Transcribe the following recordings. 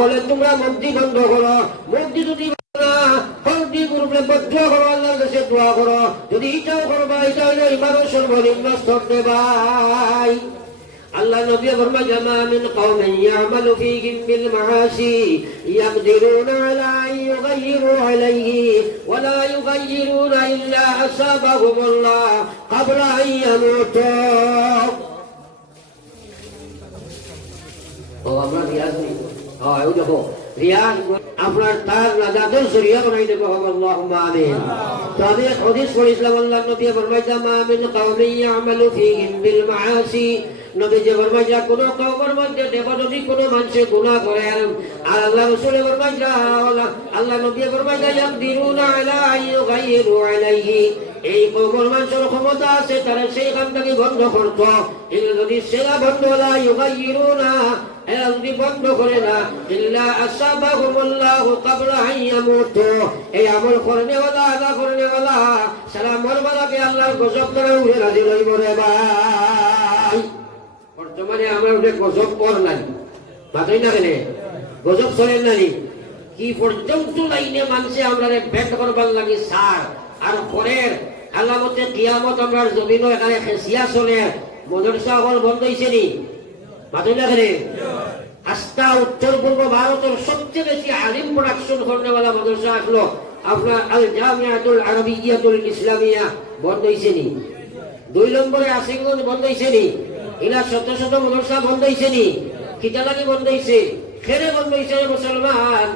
বলে তোমরা মসজিদ বন্ধ করো, মসজিদ যদি হলদি গ্রুপে বদ্ধ করো, আল্লাহর কাছে দোয়া করো। যদি এটাও করবা, এটা হইলো ইমানের সর্বনিম্ন স্তর ভাই। আল্লাহ নবী ফরমায় জামা মিন কওমিন ইয়ামালু ফীহিম বিল মাআসি ইয়াকদিরুনা আলা আন ইউগাইয়িরু আলাইহি ওয়া লা ইউগাইয়িরুনা ইল্লা আসাবাহুমুল্লাহ ক্বাবলা আন ইয়ামুতু। ও আমরা রিয়াজ নেই, হ্যাঁ ওই দেখো রিয়াজ আপনার তার নাজাতের জরিয়া বানাই দেবো, আল্লাহুম্মা আমিন। তো আমি এক হাদিস পড়েছিলাম, আল্লাহ নবী ফরমায় জামা মিন কওমিন ইয়ামালু ফীহিম বিল মাআসি, নবীজি ফরমায় কোন কওমের মধ্যে দেখো যদি কোন মানুষে গুনাহ করে আর আল্লাহ রাসূল ফরমায় আল্লাহ নবী ফরমায় ইয়াকদিরুনা আলা আন ইউগাইয়িরু আলাইহি, এই কওমের মানুষের ক্ষমতা আছে তারা সেই কামটাকে বন্ধ করতো। এগুলো যদি সেরা বন্ধ না ইউগাইয়িরুনা, এরা যদি বন্ধ করে না ইল্লা আসাবাহুমুল্লাহু ক্বাবলা আন ইয়ামুতু, এই আমল করনেওয়ালা আদা করনেওয়ালা সারা মরবালাকে আল্লাহর গজব দ্বারা উড়ে নাজিল হইব রে ভাই। বর্তমানে আমার ওটা গজব কর নাই মাথায় না কেনে গজব চলেন নানি কি পর্যন্ত লাইনে মানুষে আমরা ব্যাট করবার লাগে সার আর পরের আলামতে কিয়ামত আমরা জমিনও এখানে খেসিয়া চলে মদরসা হল বন্ধ হয়েছে নি মাথায় না কেনে। আস্থা উত্তর পূর্ব ভারতের সবচেয়ে বেশি আলিম প্রোডাকশন করনেওয়ালা মদরসা আসলো আপনার আল জামিয়াতুল আরবিয়াতুল ইসলামিয়া বন্ধ হয়েছে নি। 2 নম্বরে আসিফগঞ্জ বন্ধ হয়েছে নি। এলা শত শত মদরসা বন্ধ হয়েছে নি, খিটালানি বন্ধ হয়েছে, খেরে বন্ধ হয়েছে মুসলমান।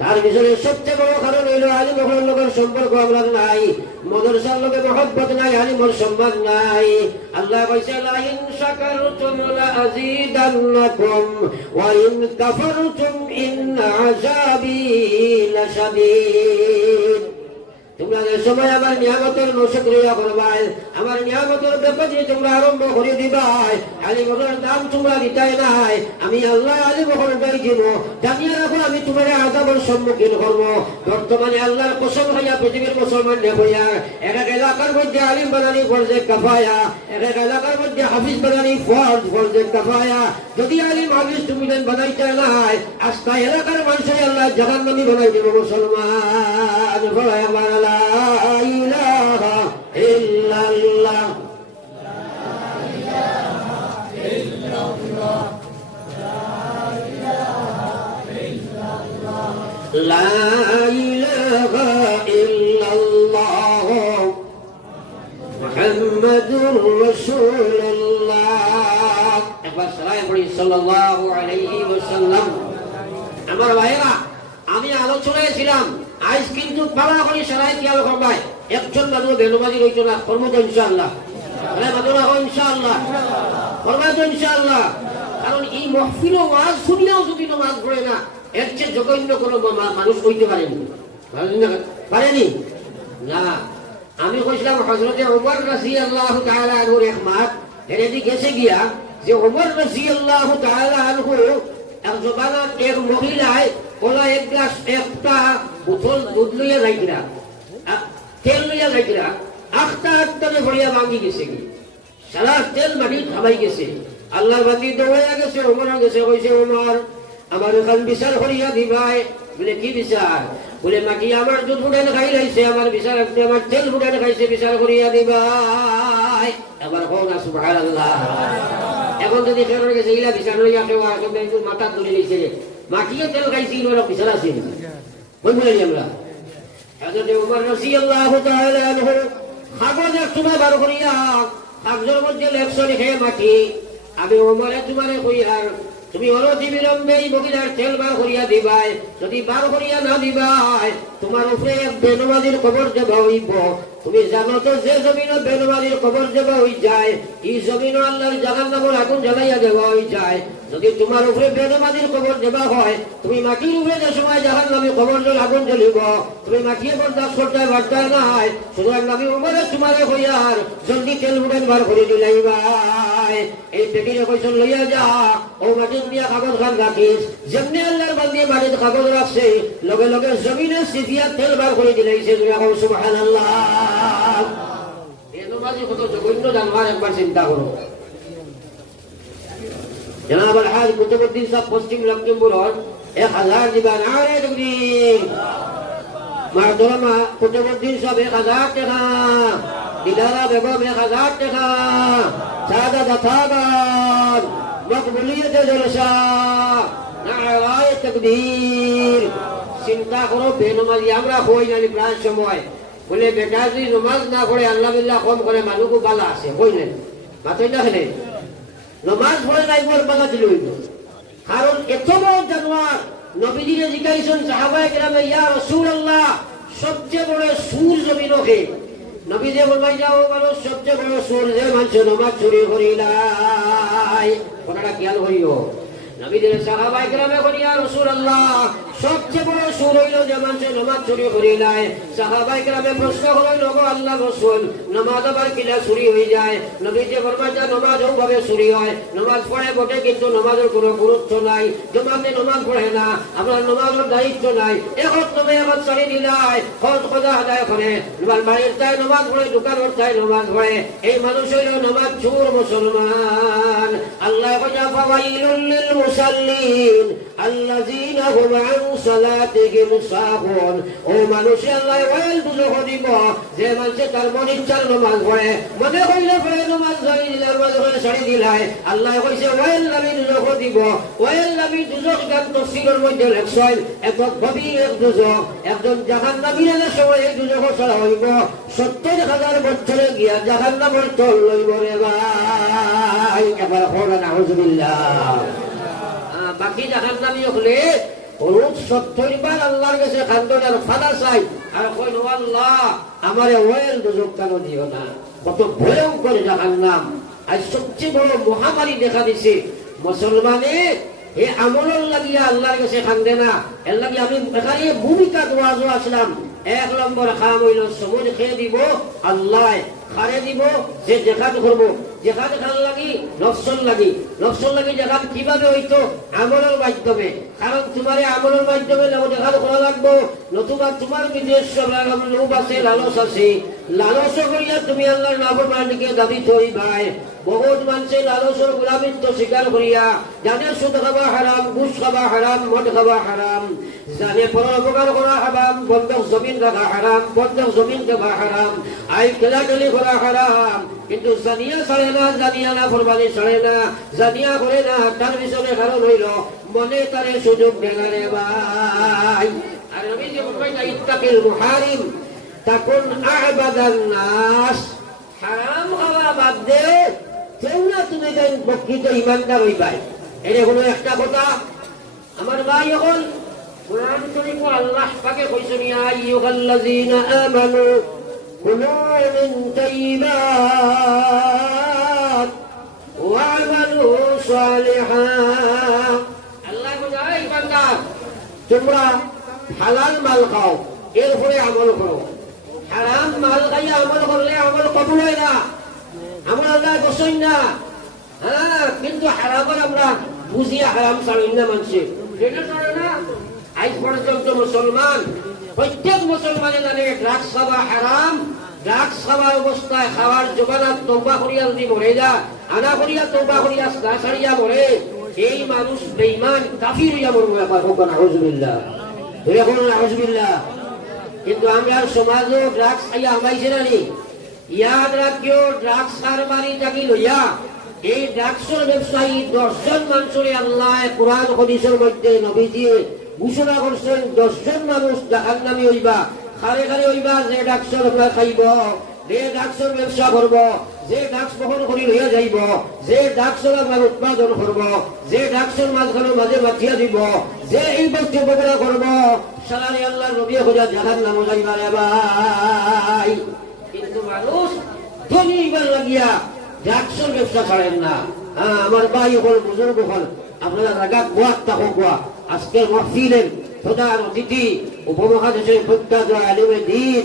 তার পিছনে সবচেয়ে বড় কারণ হইল আলিম ওখানের লোকের সম্পর্ক আমরা নাই, মদরসার লোকে মহব্বত নাই, আলিমের সম্মান নাই। আল্লাহ কইছে লা ইন শাকারতুম লা আযীদান্নাকুম ওয়া ইন কাফারতুম ইন্না আযাবী লাশাদীদ। তোমরা যে সময় আমার নিয়ামতের নশুকরিয়া করবাই, আমার নিয়ামতের ব্যাপারে তোমরা আরম্ভ করে দিবাই, আলিমের দাম তোমরা দিতাই নাই, আমি আল্লাহ আলিমের বাড়ি দিব, জানিয়ে রাখো আমি তোমার আযাবের সম্মুখীন করবো। বর্তমানে আল্লাহর কসম হইয়া পৃথিবীর মুসলমান হইয়া এক এক এলাকার মধ্যে আলিম বানানি ফরজে কাফায়া, এক এক এলাকার মধ্যে হাফিজ বানানি ফরজে কাফায়া। যদি আলিম হাফিজ তুমি বানাইতে নাই, আস্থা এলাকার মানুষের আল্লাহ জাহান্নামী বানাই দিব মুসলমান। লা ইলাহা ইল্লাল্লাহ, লা ইলাহা ইল্লাল্লাহ মুহাম্মাদুর রাসূলুল্লাহ। একবার সালাম পড়ি সাল্লাল্লাহু আলাইহি ওয়াসাল্লাম। আমার ভাইরা আমি আলোচনায় ছিলাম, আজ কিন্তু পালা করে সারাই খেয়াল করবাই, একজন মানুষ বেনমাজি রইত না, করবো তো ইনশাআল্লাহ, ইনশাআল্লাহ করবা তো ইনশাআল্লাহ। কারণ এই মহফিল ওয়াজ শুনিয়াও যদি নামাজ পড়ে না, এর চেয়ে জঘন্য কোনো মানুষ হইতে পারেনি, পারেনি না। আমি কইছিলাম হযরতে ওমর রাদিয়াল্লাহু তাআলা আনহুর এক মাত হেরেদি গেছে গিয়া যে ওমর রাদিয়াল্লাহু তাআলা আনহু এক জবানার এক মহিলায় ওলা এক গ্লাস একটা বোতল দুধ লইয়া যাইছিলা, তেল লইয়া যাইছিলা, আখটা আটটানে ভরিয়া ভাঙি গেছে কি সারা তেল মাটি খাবাই গেছে। আল্লাহর বান্দি দৌড়াইয়া গেছে, ওমর গেছে, কইছে ওমর আমার এখন বিচার করিয়া দিবাই। বলে কি বিচার? বলে মাটি আমার দুধ ফুটান খাই লাইছে, আমার বিচার আমার তেল ফুটান খাইছে, বিচার করিয়া দিবাই। আবার হোক না সুবহানাল্লাহ। এখন যদি ফেরত গেছে ইলা বিচার লইয়া কেউ মাথা তুলে নিয়েছে, মাটিয়ে তেল খাইছি ওরা বিচার আছে ওই বলে আমরা। হযরতে ওমর রাদিয়াল্লাহু তাআলা আনহু কাগজ এক সময় বার করিয়া কাগজের মধ্যে লেখছে লিখে মাটি, আমি ওমরে তোমারে কই আর তুমি অনতি বিলম্বে এই মহিলার তেল বার করিয়া দিবাই, যদি বার করিয়া না দিবাই তোমার উপরে এক বেনমাজির কবর দেবা হইব। তুমি জানো তো যে জমিনও বেনমাজির কবর দেবা হই যায়, এই জমিনও আল্লাহর জাহান্নামের আগুন জ্বালাইয়া দেওয়া হই যায়। যদি তোমার উপরে বেনমাজির কবর দেবা হয়, তুমি মাটির উপরে যে সময় জাহান্নামে কবর জল আগুন জ্বলিব, তুমি মাটিয়ে বরদাস্ত করতে পারতে নাই। শুধু নবী ওমরে তোমারে কইয়ার জলদি তেল উড়ান বার করে দিলাইবাই। এই পেটিরে কইছন লইয়া যা, ও মাটির দিয়া কাগজ খান রাখিস, যেমনি আল্লাহর বান্দি মাটির কাগজ রাখছে লগে লগে জমিনে সিফিয়া তেল বার করে দিলাইছে। সুবহানাল্লাহ। বেনমাজি কত জঘন্য জানোয়ার একবার চিন্তা করো। জনাব আল-হাজ কুতুবউদ্দিন সাহেব পশ্চিম লক্ষ্মীপুর 1000 দিবা নারে তাকবীর মারদমা কুতুবউদ্দিন সব 1000 টাকা দিলারা বেগম 1000 টাকা সাদা দাতাবান মকবুলিয়ত জলসা নারে তাকবীর চিন্তা করো বেনমাজি আমরা হই না প্রায় সময় বলে বেটা যদি নমাজ না পড়ে আল্লাহ বিল্লাহ কম করে মানুষও বালা আছে কইলেন মাতই না খেলে নমাজ পড়ে নাই বল বালা দিল কারণ এত বড় জানোয়ার নবীজিরে জিজ্ঞাসন সাহাবায়ে কেরামে ইয়া রাসূলুল্লাহ সবচেয়ে বড় সুর জমিনকে নবীজি বলবাই যাও মানুষ সবচেয়ে বড় সুর যে মানুষ নমাজ চুরি করিলাই কথাটা খেয়াল করিও নবীজির সাহাবায়ে কেরামে বলেন ইয়া রাসূলুল্লাহ সবচেয়ে বড় সুর হইল যে মানুষ নামাজ চুরি করিলাই সাহাবায়ে কেরামে প্রশ্ন করলেন ওগো আল্লাহর রাসূল নামাজ আবার কিলা চুরি হয়ে যায় নবীজি ফরমাইলেন নামাজ ওভাবে চুরি হয় নামাজ পড়ে বটে কিন্তু নামাজের কোনো গুরুত্ব নাই জমাতে নামাজ পড়ে না আপনার নামাজের দায়িত্ব নাই এখন তুমি এখন চলি দিলাই খোঁজ খোঁজা আদায় করে বাড়ির তাই নামাজ পড়ে দোকানের তাই নামাজ পড়ে এই মানুষ হইল নামাজ চোর মুসলমান আল্লাহ কইয়া ফাওয়াইলুল লিল মুসাল্লিন আল্লাযীনা হুম আন সালাতিহিম সাহুন ও মানুষ আল্লাহ ওয়াইল দুজখ দিব যে মানুষ তার মন ইচ্ছার নামাজ পড়ে মনে কইলে পড়ে নামাজ ছাড়ি দিলার মাঝে ছাড়ি দিলাই আল্লাহ কইছে ওয়াইল আমি দুজখ দিব ওয়াইল আমি দুজখ গান তফসিরের মধ্যে লেখছেন এক গভীর এক দুজখ একজন জাহান্নামীর সময় এই দুজখ ছাড়া হইব 70,000 বছরে গিয়া জাহান্নামের তল লইব রে ভাই একবার পড়া নাউজুবিল্লাহ বাকি জাহান্নামী হলে রোজ 70 বার আল্লাহর কাছে খান্দন আর ফাদা চাই আর কইল আল্লাহ আমারে ওয়েল দুজক কেন দিও না কত ভয়ঙ্কর জাহান্নাম আজ সবচেয়ে বড় মহামারী দেখা দিছে মুসলমানে এই আমলের লাগিয়া আল্লাহর কাছে খান্দে না এর লাগি আমি এখানে ভূমিকা দোয়াজো আসলাম 1 নম্বর খাম হইল সবুজ খেয়ে দিব আল্লাহ খারে দিব যে জেহাদ করব জেহাদ খান লাগি নফসল লাগি জেহাদ কিভাবে হইতো আমলের মাধ্যমে কারণ তোমারে আমলের মাধ্যমে জেহাদ করা লাগবো নতুবা তোমার বিদেশ লোভ আছে লালস আছে লালস করিয়া তুমি আল্লাহর নাফরমানিকে দাবি থই ভাই বহুত মানুষে লালসর গোলামিত্ব স্বীকার করিয়া জানে সুদ খাওয়া হারাম ঘুষ খাওয়া হারাম মদ খাওয়া হারাম জানে পরোপকার করা হারাম বন্ধক জমিন রাখা হারাম বন্ধক জমিন দেওয়া হারাম আই খেলাখেলি করা হারাম কিন্তু জানিয়া ছাড়ে না জানিয়া না ফরমানি ছাড়ে না জানিয়া করে না তার পিছনে কারণ হইল মনে তারে সুযোগ দেনা রে ভাই আর আমি যে বলবাই না ইত্তাকিল মুহারিম তাকুন আ'বাদান নাস হারাম খাওয়া বাদ দে কেউ না তুমি প্রকৃত ইমানদার হইবাই এটা কোনো একটা কথা আমার ভাই এখন কোরআন শরীফ আল্লাহ পাকে কইছেন ইয়া আইয়ুহাল্লাযীনা আমানু কুলু মিন তাইয়্যিবাত ওয়া'মালু সালিহান আল্লাহ কয় বান্দা তোমরা হালাল মাল খাও এরপরে আমল করো হারাম মাল খাইয়া আমল করলে আমল কবুল হয় না আমরা আল্লাহ বসই না হ্যাঁ কিন্তু হারামের আমরা বুঝিয়া হারাম ছাড়ি না মানুষে সেটা ছাড়ে না আজ পর্যন্ত মুসলমান প্রত্যেক মুসলমানে জানে ড্রাগস খাওয়া হারাম ড্রাগস খাওয়া অবস্থায় খাওয়ার জোগানাত তওবা করিয়া যদি মরে যা আনা করিয়া তওবা করিয়া না ছাড়িয়া মরে এই মানুষ বেঈমান কাফির হইয়া মরবে একবার হোক না আউযুবিল্লাহ এখন আউযুবিল্লাহ কিন্তু আমরা সমাজও ড্রাগস খাইয়া আমাইছে না নি ইয়াদ রাখিও ড্রাগস কারবারি থাকি লইয়া এই ড্রাগসের ব্যবসায়ী 10 জন মানুষের আল্লাহ কোরআন হাদিসের মধ্যে নবীজি ঘোষণা করছেন 10 জন মানুষ জাহান্নামী হইবা খারে খারে হইবা যে ড্রাগসের খাইব যে ড্রাগসের ব্যবসা করব যে ড্রাগস বহন করি লইয়া যাইব যে ড্রাগসের আপনার উৎপাদন করব যে ড্রাগসের মাঝখানে মাঝে মাঠিয়া দিব যে এই বক্তব্যগুলো করব সালারে আল্লাহর নবী খোঁজা জাহান্নাম যাইবা রে ভাই কিন্তু মানুষ ধনী হইবার লাগিয়া ড্রাগসের ব্যবসা ছাড়েন না আমার ভাই হল বুজুর্গ হল আপনারা রাগাত গোয়াত থাকো গোয়া আজকের মাহফিলের প্রধান অতিথি উপমহাদেশের প্রখ্যাত আলিমে দ্বীন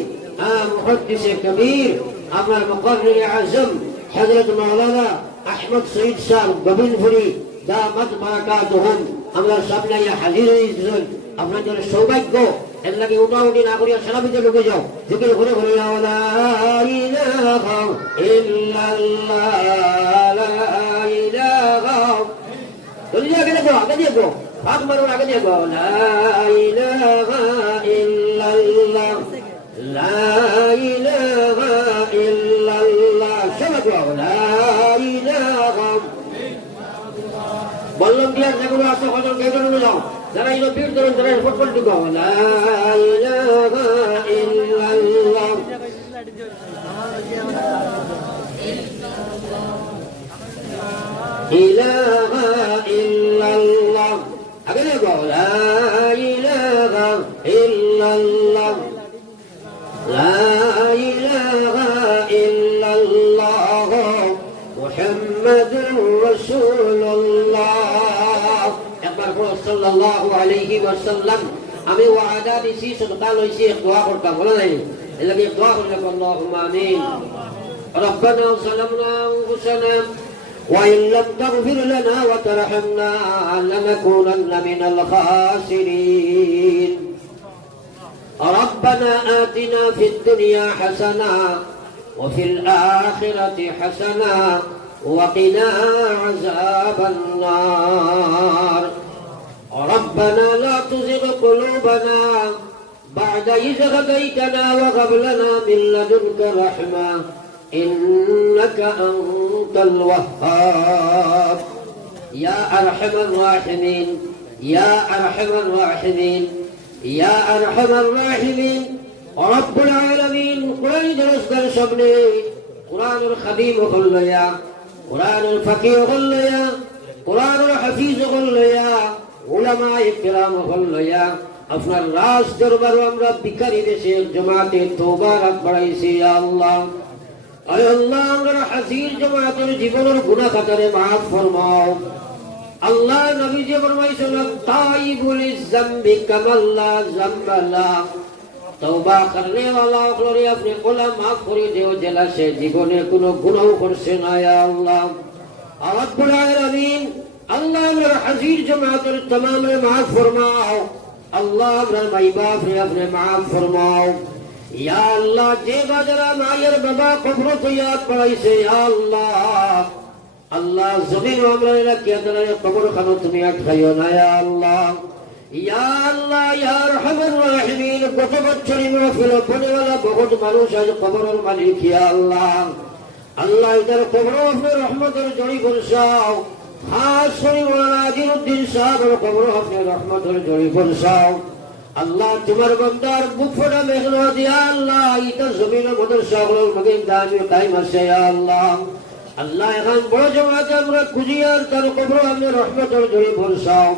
মুহাদ্দিসে কবির আপনার মুকাররির আজম হযরত মাওলানা আহমদ সঈদ সাহেব গোবিন্দপুরি দামাত বারাকাতুহুম আমরা সামনে হাজির হয়েছেন আপনাদের সৌভাগ্য এর লাগে উঠাউটি না করিয়া সারাবিতে ঢুকে যাও জিকির করে করে লা ইলাহা ইল্লাল্লাহ লা ইলাহা দুনিয়া কে দেখো আগে দেখো হাত মারার আগে দিয়ে গো লা ইলাহা ইল্লাল্লাহ লা ইলাহা ইল্লাল্লাহ সবাই গো লা ইলাহা বললাম কি আর যেগুলো আছে কজন কেটে নিয়ে যাও যারা এই বীর ধরুন যারা ফুটবল ঢুকো লা ইলাহা ইল্লাল্লাহ ইলাহা ইল্লাল্লাহ আগে দেখো লা ইলাহা ইল্লাল্লাহ লা ইলাহা ইল্লাল্লাহ মুহাম্মাদুর রাসূলুল্লাহ একবার বলো সাল্লাল্লাহু আলাইহি ওয়াসাল্লাম আমি ওয়াদা দিছি সদকা লইছি দোয়া করতাম বলে নাই এর লাগি দোয়া করলে আল্লাহুম্মা আমিন ربنا ظلمنا أنفسنا وإن لم تغفر لنا وترحمنا لنكونن من الخاسرين ربنا آتنا في الدنيا حسنة وفي الآخرة حسنة وقنا عذاب النار ربنا لا تزغ قلوبنا بعد إذ هديتنا وهب لنا من لدنك رحمة إنك أنت الوهاب يا أرحم الراحمين يا أرحم الراحمين يا أرحم الراحمين رب العالمين قرآن درس در شبني قرآن الخديم خليا قرآن الفقيه خليا قرآن الحفيظ خليا علماء الكرام خليا আপনার রাজ দরবারে আমরা ভিখারি দেশে জামাতে তওবা রাত বাড়াইছি ইয়া আল্লাহ আয় আল্লাহ আমরা হাজির জামাতের জীবনের গুনাহ খাতারে maaf ফরমাও আল্লাহ নবী যে ফরমাইছেন তাইবুল যামবি কামাল্লা যামবালা তওবা করনে वाला করে আপনি গোলাম maaf করে দিও জেলা সে জীবনে কোনো গুনাহ করছে না ইয়া আল্লাহ রব্বুল আলামিন আল্লাহ আমরা হাজির জামাতের तमाम maaf ফরমাও अल्लाह अपने माई बाप ने अपने माफ फरमाओ या अल्लाह जे बाजरा नायर बाबा कब्र तो याद पड़ाई से या अल्लाह अल्लाह जमीन हमरे रखे अंदर कब्र खानो तुम्हें अटकायो ना या अल्लाह या रहमान रहीमीन गत बच्चरी में फिर पड़ने वाला बहुत मानुष आज कब्र और मालिक या अल्लाह अल्लाह इधर कब्र अपने रहमत और जोड़ी बरसाओ खास वाला अजीरुद्दीन साहब और कब्र अपने रहमत और जोड़ी बरसाओ अल्लाह तुम्हारे बंदार बुक फटा मेहनो दिया अल्लाह इधर जमीन मदरसा और मगन दामी कायम से या अल्लाह अल्लाह खान बड़ा जमात हमरा कुजियार तर कब्र अपने रहमत और जोड़ी बरसाओ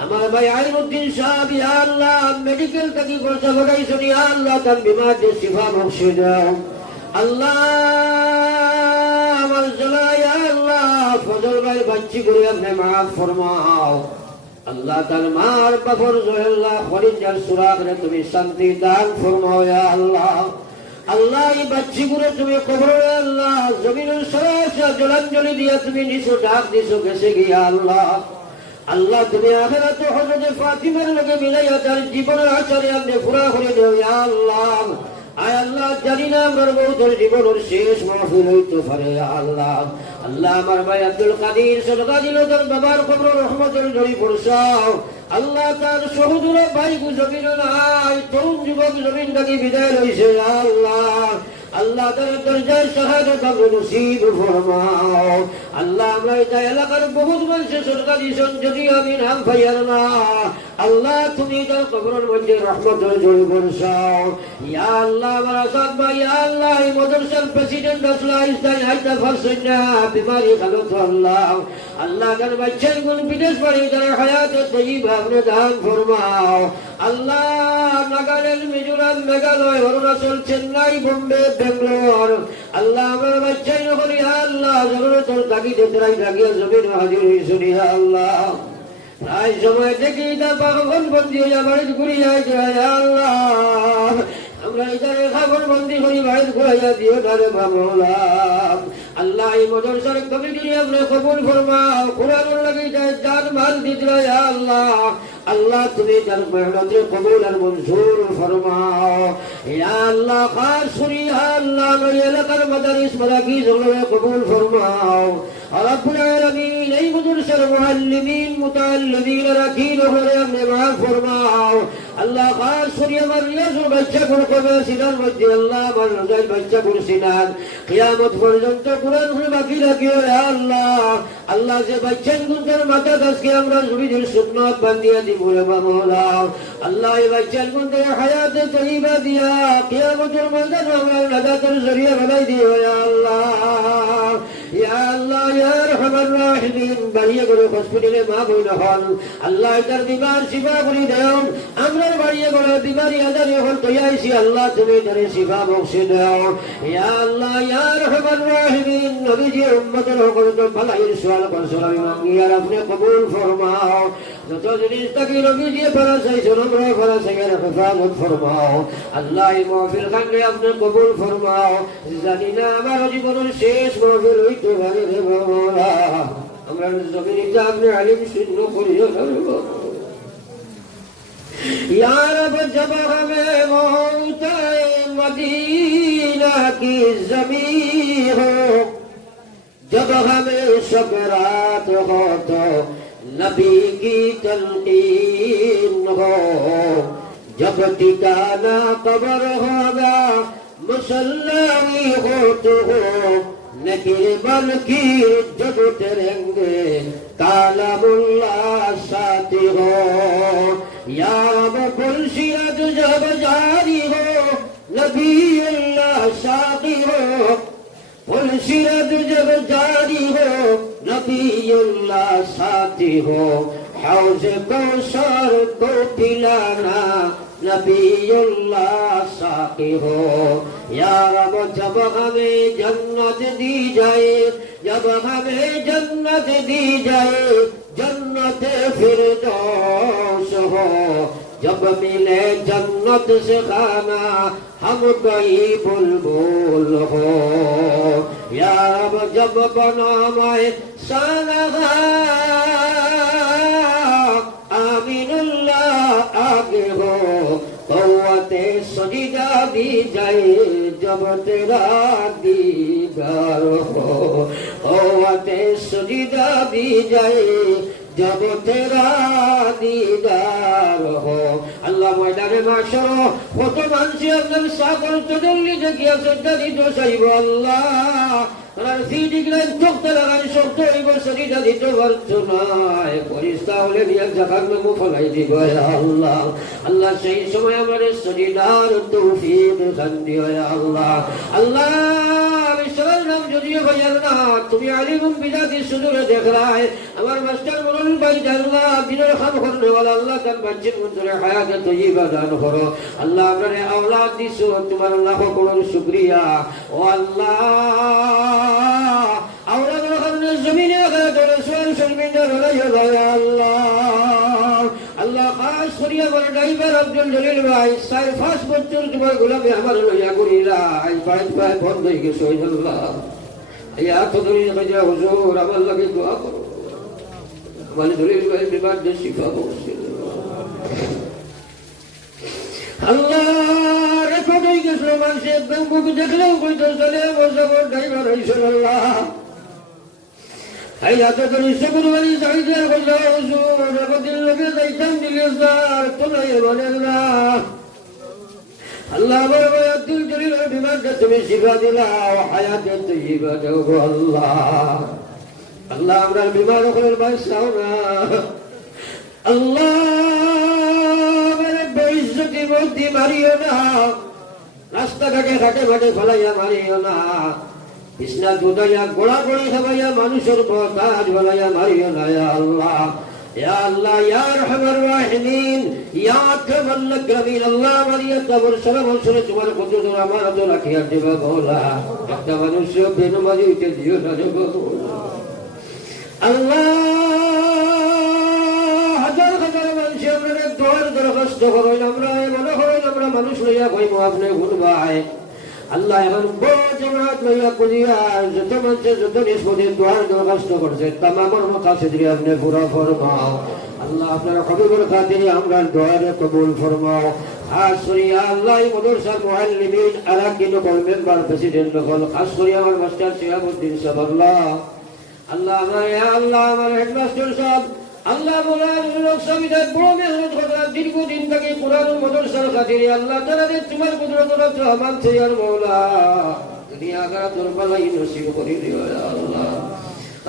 हमारे भाई अजीरुद्दीन साहब या अल्लाह मेडिकल तक की बरसा बगाई सुनी या अल्लाह तन बीमार दे शिफा बख्श दो अल्लाह या अल्लाह फजल भाई बच्ची को अपने माफ फरमाओ अल्लाह ताला मार बफर जो अल्लाह खरीद जल सुराग ने तुम्हें शांति दान फरमाओ या अल्लाह अल्लाह ये बच्ची को तुम्हें कब्र अल्लाह जमीन सरासा जलांजलि दिया तुम्हें निसो डाक निसो कैसे गया अल्लाह अल्लाह तुम्हें आखिरत हजरत फातिमा लगे मिलाया दर जीवन आचार्य हमने पूरा করে দাও या अल्लाह आय अल्लाह जानी ना আমার বহুতর জীবনের শেষ মাহফিল হইতে পারে আল্লাহ আল্লাহ আমার ভাই আব্দুল কাদির সদকা দিল তোর বাবার কবর রহমতের ঝরি বর্ষাও আল্লাহ তার সহদুর ভাই গুজবিন নাই তরুণ যুবক জমিন থেকে বিদায় লইছে আল্লাহ আল্লাহ তার দরজায় শাহাদাত নসিব ফরমাও আল্লাহ আমরা এই এলাকার বহুত মানুষের সদকা দিছেন যদি আমি নাম পাইয়ার না আল্লাহ তুমি তার কবরের মধ্যে রহমতের ঝরি বর্ষাও ইয়া আল্লাহ আমার আসাদ ভাই ইয়া আল্লাহ এই মাদ্রাসার প্রেসিডেন্ট আসলা ইসলাম হাইতা ফারসিনা বিমারি খালত আল্লাহ আল্লাহ কার বাচ্চার গুণ বিদেশ বাড়ি তার হায়াতে তৈয়ব আপনি দান ফরমাও আল্লাহ নাগাল্যান্ড মিজোরাম মেঘালয় অরুণাচল চেন্নাই বোম্বে বেঙ্গালোর আল্লাহ আমার বাচ্চাই নকরি আল্লাহ জগতের তাগিদে তোরাই লাগিয়ে জমিন হাজির হয়েছে ইয়া আল্লাহ প্রায় সময় থেকে তার পাগল বন্দি হয়ে বাড়ি ঘুরে যায় আল্লাহ আমরা এটারে খবর বন্দি করি বাইর ঘুরাইয়া দিও না রে মাওলা। আল্লাহ এই মাদ্রাসার কমিটি আপনি কবুল ফরমাও, কোরআনের লাগি যায় জান মাল দিতরা ইয়া আল্লাহ। আল্লাহ তুমি তার মেহনতে কবুল আর মঞ্জুর ফরমাও ইয়া আল্লাহ। খাস করি ইয়া আল্লাহ এই এলাকার মাদারিস মারাকিজ গুলো কবুল ফরমাও রব্বুল আলামিন। এই মাদ্রাসার মুআল্লিমিন মুতাআল্লিমিন রাকিন ওরে আপনি মাফ ফরমাও আল্লাহ। খাস করি আমার রিয়াজুল বাচ্চা গুলো কবে সিনার মধ্যে আল্লাহ আমার রোজাই বাচ্চা গুলো সিনার কিয়ামত পর্যন্ত কোরআন গুলো বাকি রাখিও ইয়া আল্লাহ। আল্লাহ যে বাচ্চা গুলোর মাথা আজকে আমরা জুবিদের সুন্নাত বান্ধিয়া দিব রে মাওলা। আল্লাহ এই বাচ্চা গুলোর হায়াতে তয়্যিবা দিয়া কিয়ামতের ময়দানে আমরা নাজাতের জরিয়া বানাই দিও ইয়া আল্লাহ। ইয়া আল্লাহ ইয়া আরহামার রাহিমিন। বাড়িয়ে করে হসপিটালে মা বই হন আল্লাহ তার বিমার শিফা করে দেও। আমরা বাড়িয়ে করে বিমারি আজারি হল তৈয়াইছি আল্লাহ তুমি তারে শিফা বখশে দাও ইয়া আল্লাহ ইয়া আরহামার রাহিমিন। নবীজি উম্মতের হকর তো ভালাইয়ের সওয়াল করছলাম মাঙ্গি আর আপনি কবুল ফরমাও। যত জিনিস তাকে নবীজি ফরাসাইছো আমরা ফরাসাইয়ের হেফাজত ফরমাও আল্লাহ। এই মাহফিল খানকে আপনি কবুল ফরমাও। জানি না আমার জীবনের শেষ মাহফিল হইতে পারে রে মাওলা। আমরা জমিনে আপনি আলিম শূন্য করিও না রে বাবা। या रब जब हमें मौत मदीना की ज़मीं हो, जब हमें सकरात हो तो नबी की तलकीन हो, जब ठिकाना कब्र होगा मुसल्ला ही हो तो हो, नकीर बन की जब डरेंगे कालमुल्लाह साथी हो। या रब फुलसिरत जब जारी हो नबीउल्लाह साथी हो, फुलसिरत जब जारी हो नबीउल्लाह साथी हो, हौज कौसर को पिलाना नबीउल्लाह साथी हो। या रब जब हमें जन्नत दी जाए, जब हमें जन्नत दी जाए जन्नत फिरदौस हो, जब मिले जन्नत से खाना हम कोई बुलबुल हो। या रब जब बनाए सानहा आमीनुल्लाह आगे हो, कौवते सजीदा दी जाए जब तेरा दीदार हो, कौवते सजीदा दी जाए जब तेरा दीदार हो। अल्लाह मैदाने माशर কত মানুষ আপনার সাগর তদল্লি দেখিয়া শ্রদ্ধা দিত চাইব আল্লাহ। তার ফিডিক লাইন চোখতে লাগান শব্দ হইব শরীরা দিতে পারছো নয় পরিস্তা হলে নিয়ে জাকাত মেমো ফলাই দিব আল্লাহ। আল্লাহ সেই সময় আমাদের শরীরার তৌফিক দান দিও আল্লাহ। আল্লাহ আমি সবার নাম যদিও ভাইয়ার না তুমি আলিমুম বিদাতি সুদূরে দেখলায় আমার মাস্টার বলুন ভাই আল্লাহ দিনের খাম করনে ওয়ালা আল্লাহ তার বাচ্চার মধ্যে হায়াতে তয়্যিবা দান করো আল্লাহ। আপনারে আওলাদ দিছো তোমার লাখ করোড় শুকরিয়া ও আল্লাহ। আওলাদ রাখনে জমিনে করে সোয়াল শর্মিন্দা রলাইয়া যায় আল্লাহ। আল্লাহ খাস করিয়া বলে ড্রাইভার আব্দুল জলিল ভাই 4-5 বছর তোমার গোলামে আমার লইয়া করিলা আজ বাইক পায় বন্ধ হয়ে গেছে আল্লাহ। এই এত ধরে কাজে হুজুর আমার লাগে দোয়া করো মানে জলিল ভাই বিবাদ যে শিফা বলছিল আল্লাহ। রেকর্ড হয়ে গেছিল মানুষের মুখ দেখলেও কইতো চলে বসে ড্রাইভার হয়েছিল আল্লাহ। এই এত করে শুকুর বাড়ি চাইদার বললো হুজুর রেকর্ডের লোকে যাইতাম দিলে স্যার তোলাই বলে না আল্লাহ। আমার ভাই আব্দুল জলিল বিমানটা তুমি শিফা দিলাও হায়াতে তয়্যিবা দাও গো আল্লাহ। আল্লাহ আমরা বিমান ওখানে বাঁচাও না আল্লাহ। মানে বেইজ্জতি মূর্তি মারিও না, রাস্তাঘাটে ঘাটে ঘাটে ফেলাইয়া মারিও না, বিছনা দুদাইয়া গোড়া গোড়ি খাবাইয়া মানুষের বতাজ ফেলাইয়া মারিও না আল্লাহ। ইয়া আল্লাহ ইয়া আরহামার রাহিমিন ইয়া আকরামাল আকরামিন। আল্লাহ মারিয়া কবর সারা বছরে তোমার কত দূর আমার তো রাখিয়া দেবা বলা একটা মানুষ বেনমাজি উঠে দিও না রে আল্লাহ। হাজার হাজার মানুষ মানুষে আমরা দোয়ার দরখাস্ত করেন, আমরা মনে করেন আমরা মানুষ লইয়া কইব আপনি গুনবাই আল্লাহ এখন বড় জামাত লইয়া করিয়া যত মানুষের যত নিষ্পত্তি দোয়ার দরখাস্ত করছে তামামর মকাছে দিয়ে আপনি পুরা ফরমাও আল্লাহ আপনার কবির খাতিরে আমরা দোয়ারে কবুল ফরমাও। খাস করিয়া আল্লাহ মাদ্রাসার মুআল্লিমিন আরাকিন কল মেম্বার প্রেসিডেন্ট হল খাস করিয়া আমার মাস্টার শিহাবুদ্দিন সাহেব আল্লাহ আমার হেডমাস্টার সাহেব আল্লাহ মোলানা সমিতির বড় মেহনত করার দীর্ঘদিন থেকে কোরআন মাদ্রাসার খাতিরে আল্লাহ তাআলা তোমার কুদরত রহমান সাইয়ার মাওলা দুনিয়া আখিরাত বালাই নসিব করে দিও আল্লাহ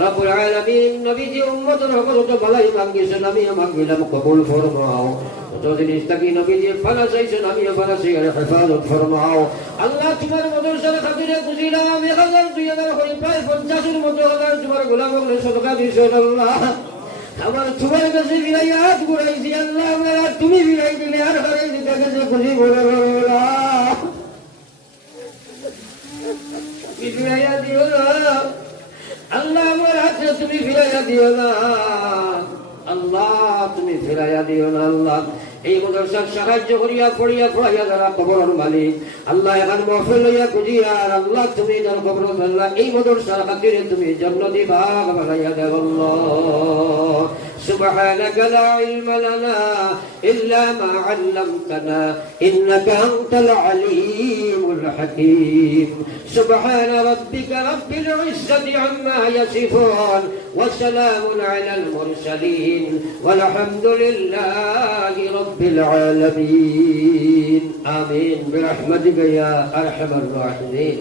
রব্বুল আলামিন নবীজি উম্মতের হকত বালাই মাঙ্গিছেন আমি মাঙ্গিলাম কবুল ফরমাও যত জিনিস থেকে নবীজি ফালা চাইছেন আমি ফালা চাইয়ার হেফাজত ফরমাও আল্লাহ তোমার মাদ্রাসার খাতিরে বুঝিলাম 1000 2000 করে প্রায় 50 এর মতো হাজার তোমার গোলামকে সদকা দিয়েছেন আল্লাহ আমার তোমার কাছে বিলাইয়াত ঘুরাইছি আল্লাহ আমার তুমি বিলাই দিলে আর হারাই দিতে কাছে খুশি বলে ফিরাইয়া দিও না আল্লাহ আমার হাতে তুমি ফিরাইয়া দিও না আল্লাহ তুমি ফিরাইয়া দিও না আল্লাহ এই মাদ্রাসার সাহায্য করিয়া পড়িয়া পড়াইয়া যারা কবরের মালিক আল্লাহ এখন মাহফিল লইয়া খুঁজিয়া আর আল্লাহ তুমি যার কবর আল্লাহ এই মাদ্রাসার খাতিরে তুমি জান্নাতি ভাগ বানাইয়া দাও আল্লাহ سبحانك لا علم لنا إلا ما علمتنا إنك أنت العليم الحكيم سبحان ربك رب العزة عما يصفون وسلام على المرسلين والحمد لله رب العالمين آمين برحمتك يا أرحم الراحمين